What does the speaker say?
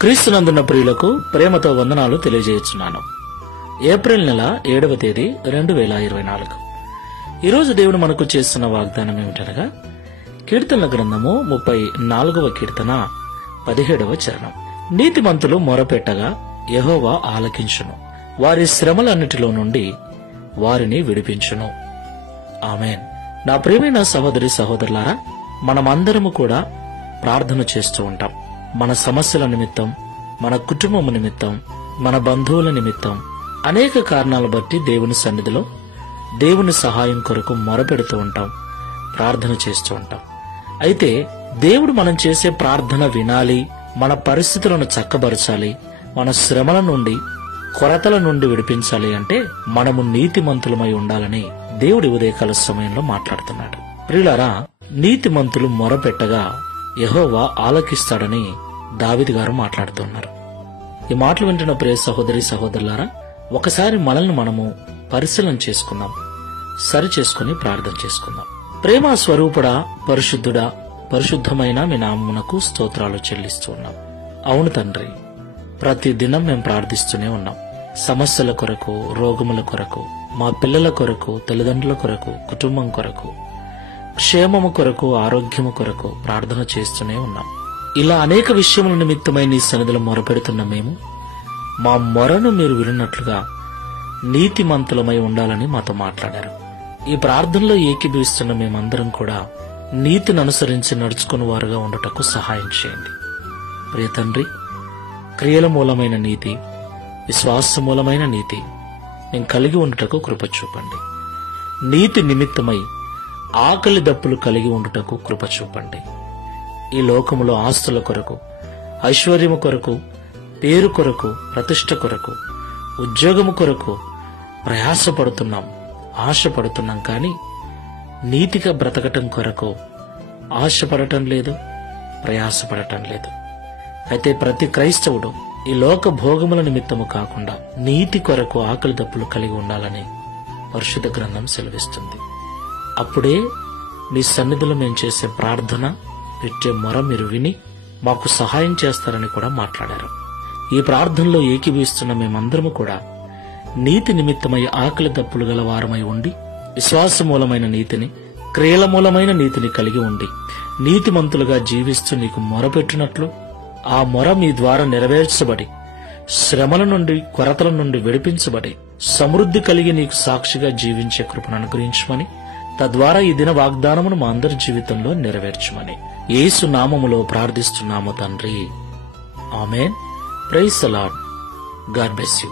క్రీస్తునందున్న ప్రియులకు ప్రేమతో వందనాలు తెలియజేస్తున్నాను. ఏప్రిల్ నెల 7వ తేదీ 2024. ఈరోజు దేవుడు మనకు చేస్తున్న వాగ్దానం ఏమిటనగా కీర్తనల గ్రంథము 34వ కీర్తన 17వ చరణం. నీతిమంతులు మొరపెట్టగా యెహోవా ఆలకించును, వారి శ్రమలన్నిటిలో నుండి వారిని విడిపించును. ఆమేన్. నా ప్రియమైన సహోదరి సహోదరులారా, మనమందరము కూడా ప్రార్థన చేస్తూ ఉంటాం. మన సమస్యల నిమిత్తం, మన కుటుంబం నిమిత్తం, మన బంధువుల నిమిత్తం అనేక కారణాలు బట్టి దేవుని సన్నిధిలో దేవుని సహాయం కొరకు మొరపెడుతూ ఉంటాం, ప్రార్థన చేస్తూ ఉంటాం. అయితే దేవుడు మనం చేసే ప్రార్థన వినాలి, మన పరిస్థితులను చక్కబరచాలి, మన శ్రమల నుండి కొరతల నుండి విడిపించాలి అంటే మనము నీతిమంతులమై ఉండాలని దేవుడి ఉదయకాల సమయంలో మాట్లాడుతున్నాడు. ప్రియులారా, నీతిమంతులు మొరపెట్టగా యెహోవా ఆలకిస్తాడని దావీదు గారు మాట్లాడుతున్నారు. ఈ మాటలు వింటున్న ప్రియ సహోదరి సహోదరులారా, ఒకసారి మనల్ని మనము పరిశీలన చేసుకుందాం, సరి చేసుకుని ప్రార్థన చేసుకుందాం. ప్రేమ స్వరూపుడా, పరిశుద్ధుడా, పరిశుద్ధమైన మీ నామమునకు స్తోత్రాలు చెల్లిస్తూ ఉన్నాం. అవును తండ్రి, ప్రతి దినం మేము ప్రార్థిస్తూనే ఉన్నాం. సమస్యల కొరకు, రోగముల కొరకు, మా పిల్లల కొరకు, తల్లిదండ్రుల కొరకు, కుటుంబం కొరకు, క్షేమము కొరకు, ఆరోగ్యము కొరకు ప్రార్థన చేస్తూనే ఉన్నాం. ఇలా అనేక విషయముల నిమిత్తమై నీ సన్నిధిలో మొరపెడుతున్న మేము మా మొరను మీరు విన్నట్లుగా నీతిమంతులమై ఉండాలని మాతో మాట్లాడారు. ఈ ప్రార్థనలో ఏకీభవిస్తున్న మేమందరం కూడా నీతిని అనుసరించి నడుచుకుని వారుగా ఉండటకు సహాయం చేయండి. ప్రియ తండ్రి, క్రియల మూలమైన నీతి, విశ్వాస మూలమైన నీతి మేము కలిగి ఉండుటకు కృప చూపండి. నీతి నిమిత్తమై ఆకలి దప్పులు కలిగి ఉండుటకు కృప చూపండి. ఈ లోకములో ఆస్తుల కొరకు, ఐశ్వర్యము కొరకు, పేరు కొరకు, ప్రతిష్ట కొరకు, ఉద్యోగము కొరకు ప్రయాసపడుతున్నాం, ఆశపడుతున్నాం. కానీ నీతిగా బ్రతకటం కొరకు ఆశపడటం లేదు, ప్రయాసపడటం లేదు. అయితే ప్రతి క్రైస్తవుడు ఈ లోక భోగముల నిమిత్తము కాకుండా నీతి కొరకు ఆకలి దప్పులు కలిగి ఉండాలని పరిశుద్ధ గ్రంథం సెలవిస్తుంది. అప్పుడే నీ సన్నిధిలో మేము చేసే ప్రార్థన, పెట్టే మొర మీరు విని మాకు సహాయం చేస్తారని కూడా మాట్లాడారు. ఈ ప్రార్థనలో ఏకీభవిస్తున్న మేమందరము కూడా నీతి నిమిత్తమై ఆకలి దప్పులు గల వారమై ఉండి, విశ్వాస మూలమైన నీతిని, క్రియల మూలమైన నీతిని కలిగి ఉండి నీతిమంతులుగా జీవిస్తూ నీకు మొరపెట్టినట్లు ఆ మొర మీ ద్వారా నెరవేర్చబడి, శ్రమల నుండి, కొరతల నుండి విడిపించబడి, సమృద్ధి కలిగి నీకు సాక్షిగా జీవించే కృపను అనుగ్రహించమని, తద్వారా ఈ దిన వాగ్దానమును మా అందరి జీవితంలో నెరవేర్చమని యేసు నామములో ప్రార్థిస్తున్నాము తండ్రి. Amen. Praise the lord. God bless you.